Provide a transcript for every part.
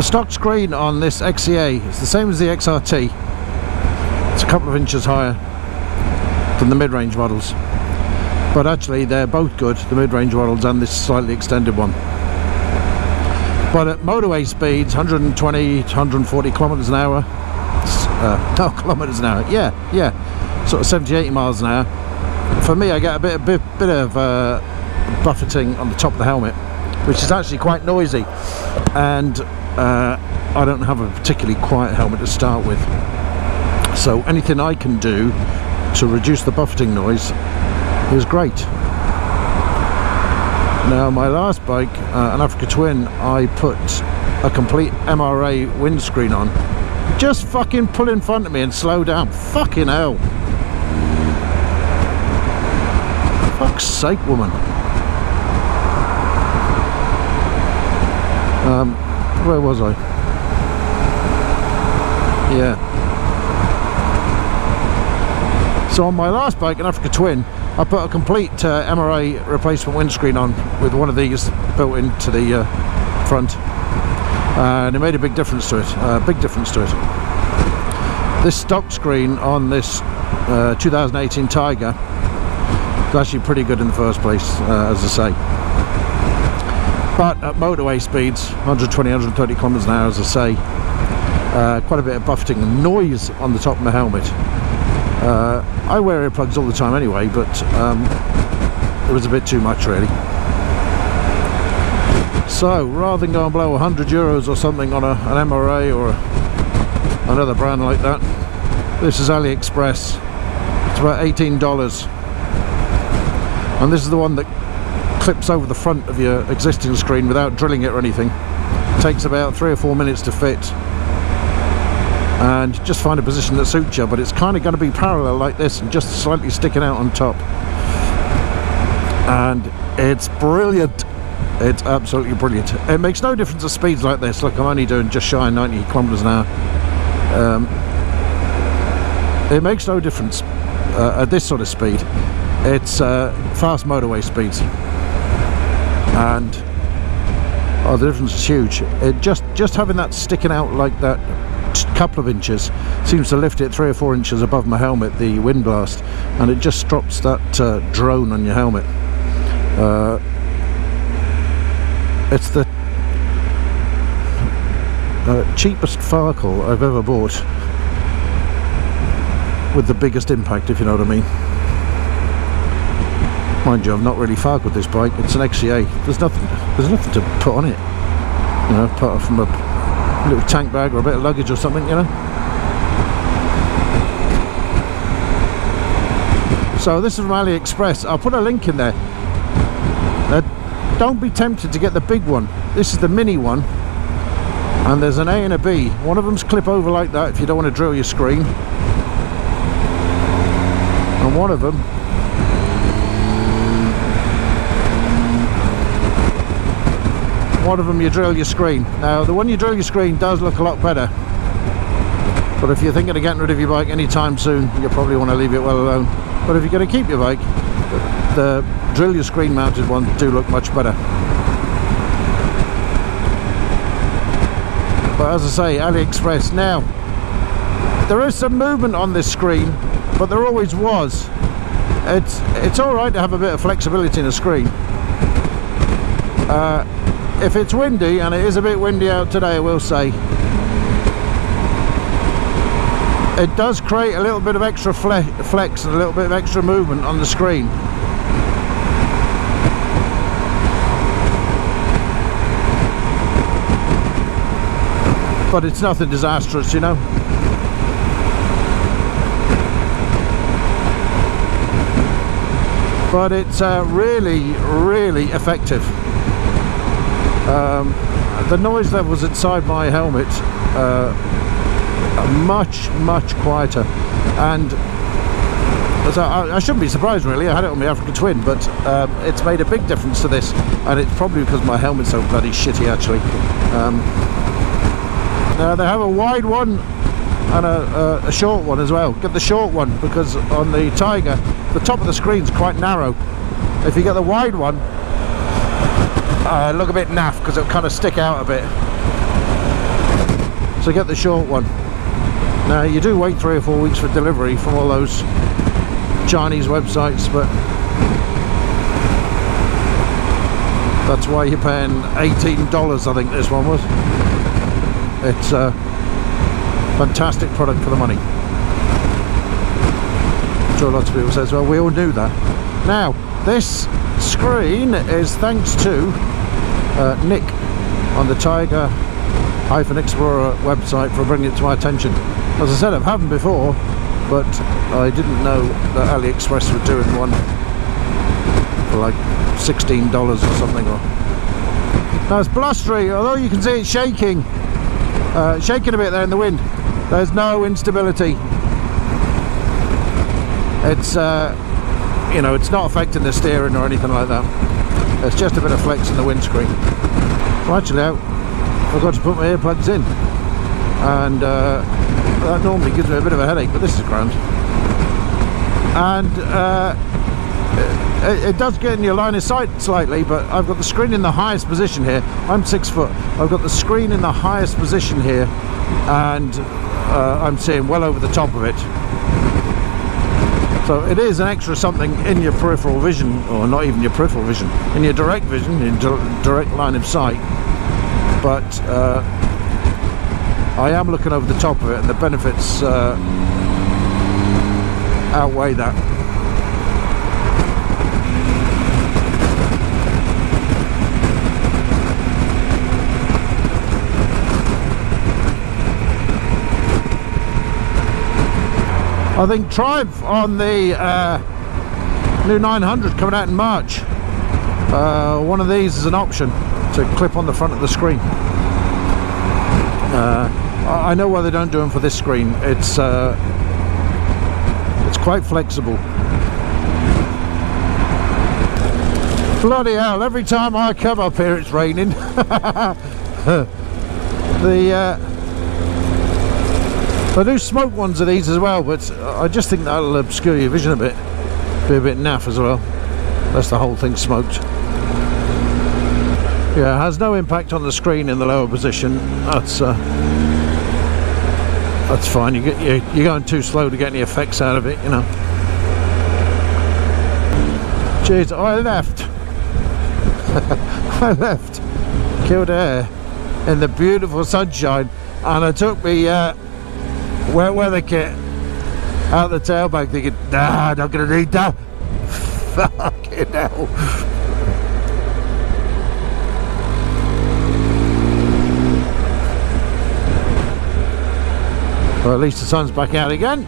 The stock screen on this XCA is the same as the XRT. It's a couple of inches higher than the mid-range models, but actually they're both good, the mid-range models and this slightly extended one. But at motorway speeds, 120 to 140 kilometers an hour, no, kilometers an hour, yeah, sort of 70, 80 miles an hour. For me, I get a bit of buffeting on the top of the helmet, which is actually quite noisy, and I don't have a particularly quiet helmet to start with, so anything I can do to reduce the buffeting noise is great. Now, my last bike, an Africa Twin, I put a complete MRA windscreen on. Just fucking pull in front of me and slow down. Fucking hell. Fuck's sake, woman. Where was I? Yeah. So on my last bike, an Africa Twin, I put a complete MRA replacement windscreen on with one of these built into the front, and it made a big difference to it. This stock screen on this 2018 Tiger is actually pretty good in the first place, as I say. But at motorway speeds, 120, 130 kilometers an hour, as I say, quite a bit of buffeting and noise on the top of my helmet. I wear earplugs all the time anyway, but it was a bit too much, really. So rather than go and blow €100 or something on an MRA or another brand like that, this is AliExpress. It's about $18, and this is the one that clips over the front of your existing screen without drilling it or anything. It takes about 3 or 4 minutes to fit, and just find a position that suits you, but it's kind of going to be parallel like this and just slightly sticking out on top, and it's brilliant. It's absolutely brilliant. It makes no difference at speeds like this. Look, I'm only doing just shy of 90 kilometers an hour. It makes no difference at this sort of speed. It's fast motorway speeds, and the difference is huge. It just having that sticking out like that couple of inches seems to lift it 3 or 4 inches above my helmet, the wind blast, and it just drops that drone on your helmet. It's the cheapest Farkle I've ever bought, with the biggest impact, if you know what I mean. Mind you, I've not really Farkled this bike. It's an XCA. There's nothing to put on it, you know, apart from a little tank bag or a bit of luggage or something, you know. So this is from AliExpress. I'll put a link in there. Don't be tempted to get the big one. This is the mini one, and there's an A and a B. One of them's clip over like that if you don't want to drill your screen, and one of them you drill your screen. Now the one you drill your screen does look a lot better, but if you're thinking of getting rid of your bike anytime soon, you probably want to leave it well alone. But if you're going to keep your bike, the drill your screen mounted ones do look much better. But as I say, AliExpress. Now there is some movement on this screen, but there always was. It's alright to have a bit of flexibility in a screen. If it's windy, and it is a bit windy out today, I will say, it does create a little bit of extra flex and a little bit of extra movement on the screen. But it's nothing disastrous, you know. But it's really, really effective. The noise levels inside my helmet are much quieter, and so I shouldn't be surprised really. I had it on my Africa Twin, but it's made a big difference to this, and it's probably because my helmet's so bloody shitty actually. Now they have a wide one and a short one as well. Get the short one because on the Tiger the top of the screen's quite narrow. If you get the wide one, look a bit naff because it'll kind of stick out a bit. so get the short one. Now you do wait 3 or 4 weeks for delivery from all those Chinese websites, but that's why you're paying $18, I think this one was. It's a fantastic product for the money. I'm sure lots of people say, well, we all knew that. Now, this screen is thanks to Nick on the Tiger-Explorer website for bringing it to my attention. As I said, I've had them before, but I didn't know that AliExpress were doing one for like $16 or something. Now it's blustery, although you can see it shaking a bit there in the wind. There's no instability. It's you know, it's not affecting the steering or anything like that. It's just a bit of flex in the windscreen. So actually, I forgot to put my earplugs in, and that normally gives me a bit of a headache, but this is grand. And it does get in your line of sight slightly, but I've got the screen in the highest position here. I'm 6 foot. I've got the screen in the highest position here, and I'm seeing well over the top of it. So it is an extra something in your peripheral vision, or not even your peripheral vision, in your direct vision, in direct line of sight. But I am looking over the top of it, and the benefits outweigh that. I think Triumph on the new 900 coming out in March. One of these is an option to clip on the front of the screen. I know why they don't do them for this screen. It's quite flexible. Bloody hell! Every time I come up here, it's raining. I do smoke ones of these as well, but I just think that'll obscure your vision a bit. Be a bit naff as well. That's the whole thing smoked. Yeah, it has no impact on the screen in the lower position. That's fine. You're going too slow to get any effects out of it, you know. Jeez, I left. I left Kildare in the beautiful sunshine, and I took me wet weather kit out the tailbag thinking, nah, not gonna need that. Fucking hell. Well, at least the sun's back out again.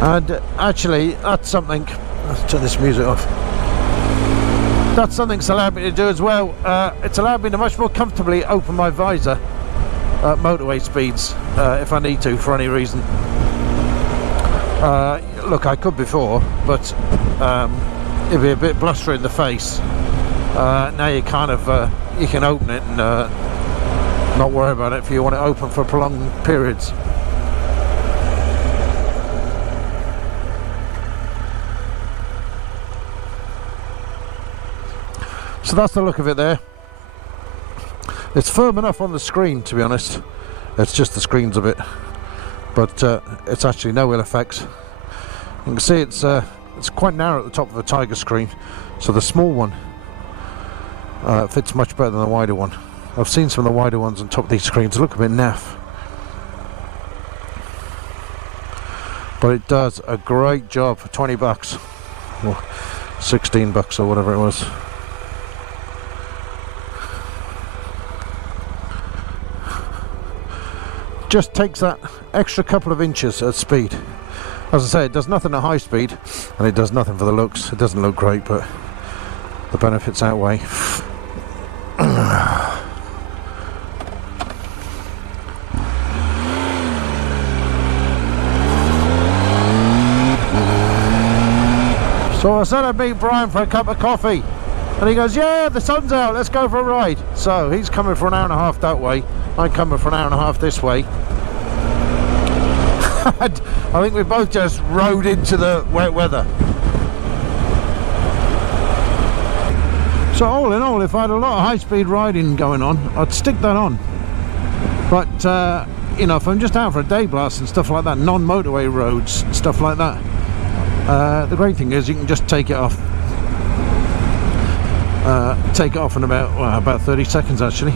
And actually, that's something. Let's turn this music off. That's something it's allowed me to do as well. It's allowed me to much more comfortably open my visor at motorway speeds if I need to for any reason. Look, I could before, but it'd be a bit blustery in the face. Now you kind of you can open it and not worry about it if you want it open for prolonged periods. So that's the look of it there. It's firm enough on the screen, to be honest. It's just the screen's a bit, but it's actually no ill effects. You can see it's quite narrow at the top of the Tiger screen, so the small one fits much better than the wider one. I've seen some of the wider ones on top of these screens look a bit naff, but it does a great job for 20 bucks or 16 bucks or whatever it was. Just takes that extra couple of inches at speed. As I say, it does nothing at high speed, and it does nothing for the looks. It doesn't look great, but the benefits outweigh. So I said I'd meet Brian for a cup of coffee, and he goes, yeah, the sun's out, let's go for a ride. So he's coming for an hour and a half that way, I'm coming for an hour and a half this way. I think we both just rode into the wet weather. So all in all, if I had a lot of high-speed riding going on, I'd stick that on. But you know, if I'm just out for a day blast and stuff like that, non-motorway roads, stuff like that, the great thing is you can just take it off. Take it off in about 30 seconds actually.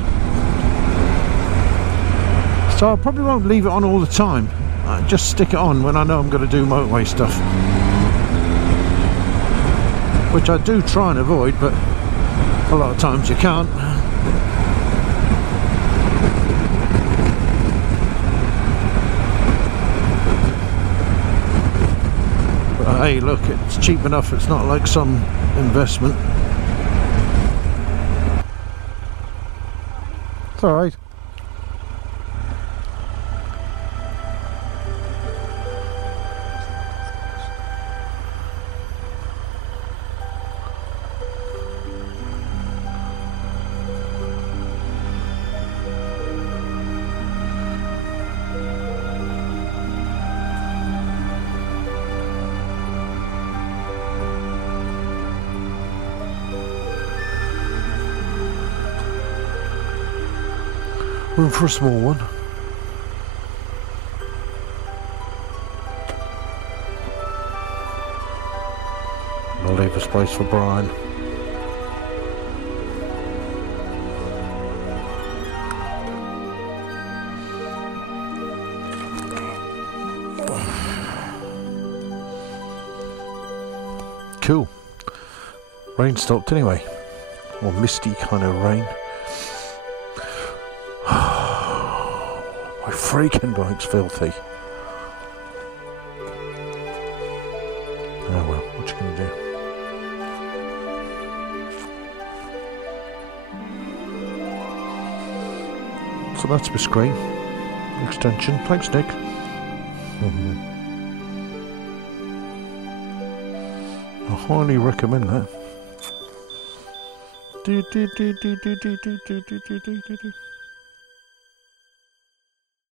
So I probably won't leave it on all the time. Just stick it on when I know I'm going to do motorway stuff, which I do try and avoid, but a lot of times you can't. But hey, look, it's cheap enough. It's not like some investment. It's all right. Room for a small one. I'll leave a space for Brian. Cool. Rain stopped anyway. Or misty kind of rain. My freaking bike's filthy. Oh well, what you gonna do? So that's my screen extension. Thanks, Nick. I highly recommend that.